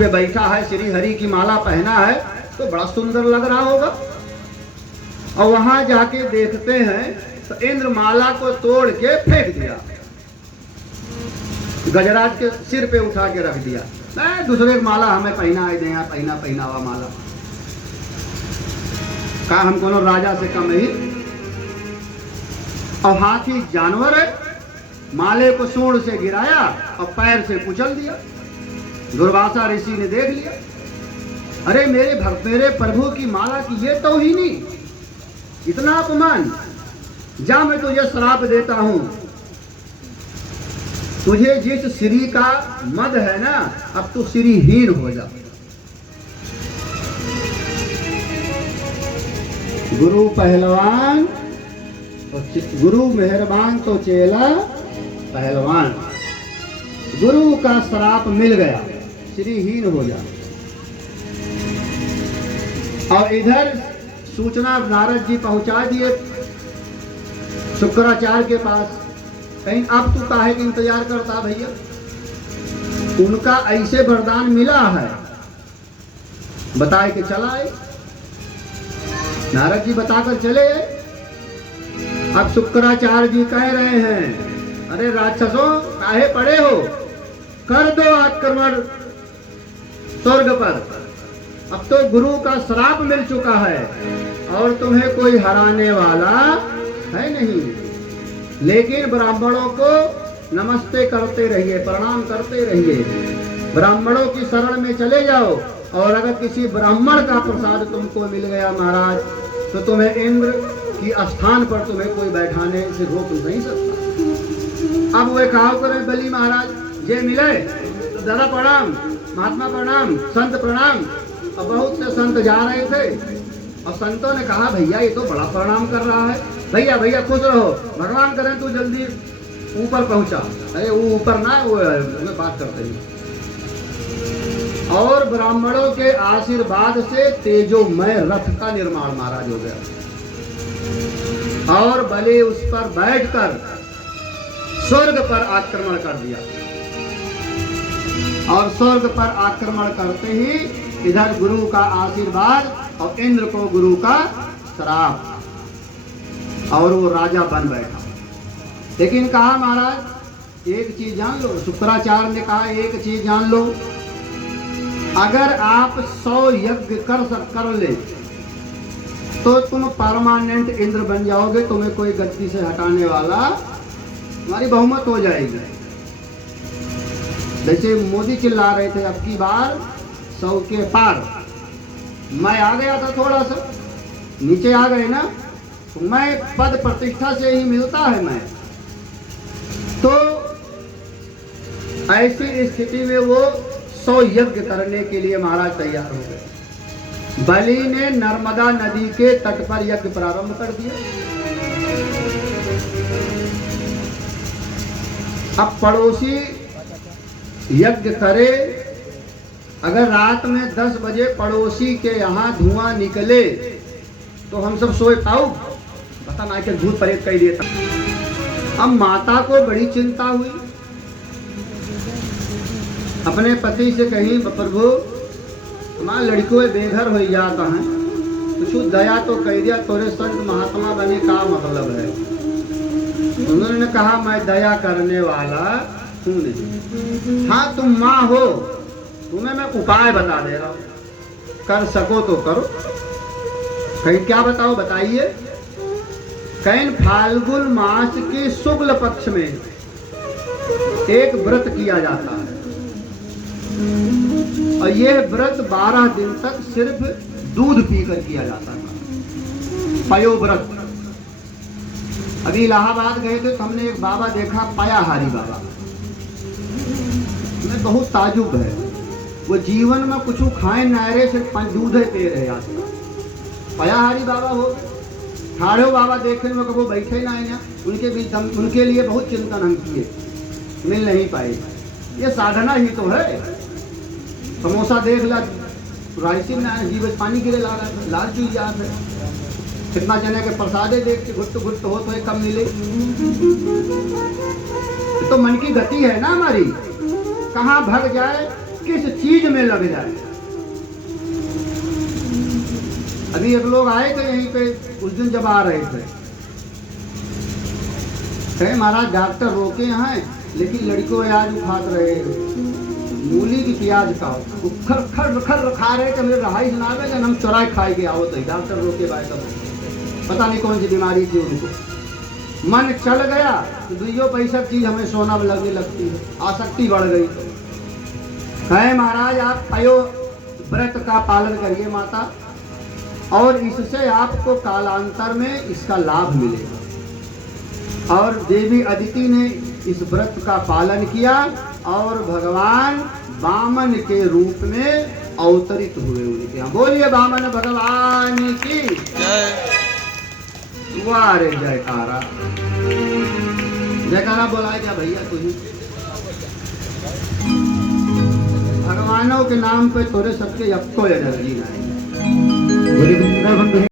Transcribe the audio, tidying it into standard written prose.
पे बैठा है, श्री हरि की माला पहना है, तो बड़ा सुंदर लग रहा होगा। और वहां जाके देखते हैं तो इंद्र माला को तोड़ के फेंक दिया, गजराज के सिर पे उठा के रख दिया। मैं दूसरे माला हमें पहना है, दें पहना हुआ माला का हम कोनो राजा से कम ही। और हाथी जानवर है, माले को सूंड से गिराया और पैर से कुचल दिया। दुर्वासा ऋषि ने देख लिया, अरे मेरे प्रभु की माला की ये तौहीनी, इतना अपमान, जा मैं तुझे श्राप देता हूं, तुझे जिस श्री का मद है ना, अब तू श्रीहीन हो जा। गुरु पहलवान गुरु मेहरबान तो चेला पहलवान। गुरु का श्राप मिल गया, श्रीहीन हो जा। और इधर सूचना नारद जी पहुंचा दिए शुक्राचार्य के पास। कहीं अब तू काहे के इंतजार करता भैया, उनका ऐसे वरदान मिला है, बताए कि चलाए। नारद जी बताकर चले। अब शुक्राचार्य जी कह रहे हैं, अरे राक्षसों काहे पड़े हो, कर दो आक्रमण स्वर्ग पर। अब तो गुरु का श्राप मिल चुका है और तुम्हें कोई हराने वाला है नहीं। लेकिन ब्राह्मणों को नमस्ते करते रहिए, प्रणाम करते रहिए, ब्राह्मणों की शरण में चले जाओ। और अगर किसी ब्राह्मण का प्रसाद तुमको मिल गया महाराज, तो तुम्हें इंद्र की स्थान पर तुम्हें कोई बैठाने से रोक नहीं सकता। अब वे कहा करें, बली महाराज जे मिले तो दादा प्रणाम, महात्मा प्रणाम, संत प्रणाम। और बहुत से संत जा रहे थे और संतों ने कहा, भैया ये तो बड़ा प्रणाम कर रहा है, भैया भैया खुश रहो, भगवान करें तू जल्दी ऊपर पहुंचा। अरे वो ऊपर ना, वो बात करते हैं। और ब्राह्मणों के आशीर्वाद से तेजोमय रथ का निर्माण महाराज हो गया। और बलि उस पर बैठकर स्वर्ग पर आक्रमण कर दिया। और स्वर्ग पर आक्रमण करते ही इधर गुरु का आशीर्वाद और इंद्र को गुरु का श्राप, और वो राजा बन बैठा। लेकिन कहा महाराज एक चीज जान लो, शुक्राचार्य ने कहा एक चीज जान लो, अगर आप 100 यज्ञ कर ले तो तुम परमानेंट इंद्र बन जाओगे, तुम्हें कोई गद्दी से हटाने वाला, तुम्हारी बहुमत हो जाएगी। जैसे मोदी चिल्ला रहे थे अब की बार 100 के पार, मैं आ गया था थोड़ा सा नीचे आ गए ना, तो मैं पद प्रतिष्ठा से ही मिलता है मैं। तो ऐसी स्थिति में वो 100 यज्ञ करने के लिए महाराज तैयार हो गए। बलि ने नर्मदा नदी के तट पर यज्ञ प्रारंभ कर दिया। अब पड़ोसी यज्ञ करे, अगर रात में 10 बजे पड़ोसी के यहाँ धुआं निकले तो हम सब सोए पाओ, पता ना कि भूत प्रेत कह देता। अब माता को बड़ी चिंता हुई, अपने पति से कही, प्रभु हमारे लड़कों बेघर हो जाता है, कुछ दया तो कह दिया, तोरे संत महात्मा बने का मतलब है। उन्होंने कहा मैं दया करने वाला हूँ नहीं। हाँ तुम माँ हो, तुम्हें मैं उपाय बता दे रहा हूँ, कर सको तो करो। कहीं क्या बताओ, बताइए। कहीं फाल्गुन मास के शुक्ल पक्ष में एक व्रत किया जाता है, और यह व्रत 12 दिन तक सिर्फ दूध पीकर किया जाता है, पयो व्रत। अभी इलाहाबाद गए थे तो हमने एक बाबा देखा, पयाहारी बाबा। हमें बहुत ताजुब है, वो जीवन में कुछ खाए नायरे सिर्फ दूध है पे रहे आज। पयाहारी बाबा हो, ठाड़ो बाबा देखे में कभी बैठे ना है, उनके बीच उनके लिए बहुत चिंतन हम किए, मिल नहीं पाए। ये साधना ही तो है। समोसा देख ला, राइसिन जीव पानी गिरे लाल चुई याद है, कितना जने के प्रसादे देख के घुट हो तो कम मिले। तो मन की गति है ना हमारी, कहाँ भग जाए किस चीज में लग जाए। अभी एक लोग आए थे यहीं पे उस दिन जब आ रहे थे, कहे महाराज डॉक्टर रोके हैं लेकिन लड़कों आज खात रहे मूली की प्याज का खर खर खर खा रहे थे, मेरे रहाई सुनावे कि हम चुराए खाए के आओ तो डॉक्टर रोके बाय तब पता नहीं कौन सी बीमारी थी उनको। मन चल गया तो दुइयो पैसा चीज हमें सोना में लगने लगती है, आसक्ति बढ़ गई। कहे महाराज आप पयो व्रत का पालन करिए माता, और इससे आपको कालांतर में इसका लाभ मिलेगा। और देवी अदिति ने इस व्रत का पालन किया और भगवान वामन के रूप में अवतरित हुए उनके यहाँ। बोलिए वामन भगवान की वाह रे जयकारा, जयकारा बोलाए क्या भैया तुझे। भगवानों के नाम पे थोड़े सबके अक्को एनर्जी नहीं।